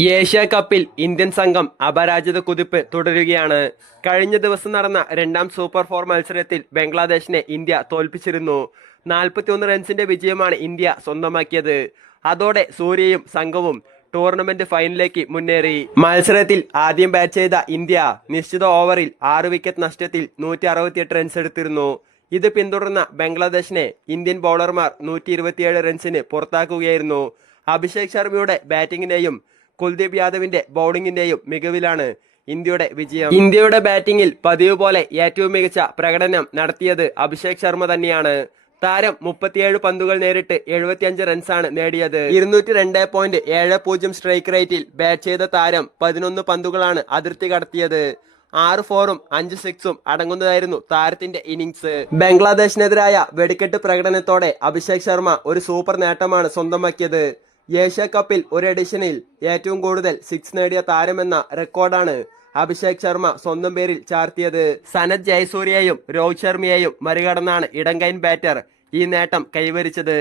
Asia കപ്പിൽ Indian സംഘം അപരാജിത കുതിപ്പ് തുടരുകയാണ്. കഴിഞ്ഞ ദിവസം നടന്ന രണ്ടാം സൂപ്പർ ഫോർ മത്സരത്തിൽ ബംഗ്ലാദേശിനെ ഇന്ത്യ തോൽപ്പിച്ചിരുന്നു. നാൽപ്പത്തിയൊന്ന് റൺസിന്റെ വിജയമാണ് ഇന്ത്യ സ്വന്തമാക്കിയത്. അതോടെ സൂര്യയും സംഘവും ടൂർണമെന്റ് ഫൈനലിലേക്ക് മുന്നേറി. മത്സരത്തിൽ ആദ്യം ബാറ്റ് ചെയ്ത ഇന്ത്യ നിശ്ചിത ഓവറിൽ ആറ് വിക്കറ്റ് നഷ്ടത്തിൽ നൂറ്റി അറുപത്തിയെട്ട് റൺസ് എടുത്തിരുന്നു. ഇത് പിന്തുടർന്ന ബംഗ്ലാദേശിനെ ഇന്ത്യൻ ബൗളർമാർ നൂറ്റി റൺസിന് പുറത്താക്കുകയായിരുന്നു. അഭിഷേക് ശർമ്മയുടെ ബാറ്റിംഗിനെയും കുൽദീപ് യാദവിന്റെ ബൌളിംഗിന്റെയും മികവിലാണ് ഇന്ത്യയുടെ വിജയം. ഇന്ത്യയുടെ ബാറ്റിംഗിൽ പതിവ് പോലെ ഏറ്റവും മികച്ച പ്രകടനം നടത്തിയത് അഭിഷേക് ശർമ്മ തന്നെയാണ്. താരം മുപ്പത്തിയേഴ് പന്തുകൾ നേരിട്ട് എഴുപത്തിയഞ്ച് റൺസാണ് നേടിയത്. ഇരുന്നൂറ്റി രണ്ട് പോയിന്റ് ഏഴ് പൂജ്യം സ്ട്രൈക്ക് റേറ്റിൽ ബാറ്റ് ചെയ്ത താരം പതിനൊന്ന് പന്തുകളാണ് അതിർത്തി കടത്തിയത്. ആറ് ഫോറും അഞ്ച് സിക്സും അടങ്ങുന്നതായിരുന്നു താരത്തിന്റെ ഇന്നിങ്സ് ബംഗ്ലാദേശിനെതിരായ വെടിക്കെട്ട് പ്രകടനത്തോടെ അഭിഷേക് ശർമ്മ ഒരു സൂപ്പർ നേട്ടമാണ് സ്വന്തമാക്കിയത്. ഏഷ്യ കപ്പിൽ ഒരു എഡിഷനിൽ ഏറ്റവും കൂടുതൽ സിക്സ് നേടിയ താരമെന്ന റെക്കോർഡാണ് അഭിഷേക് ശർമ്മ സ്വന്തം പേരിൽ ചാർത്തിയത്. സനത് ജയസൂര്യയെയും രോഹിത് ശർമ്മയെയും മറികടന്നാണ് ഇടങ്കൈൻ ബാറ്റർ ഈ നേട്ടം കൈവരിച്ചത്.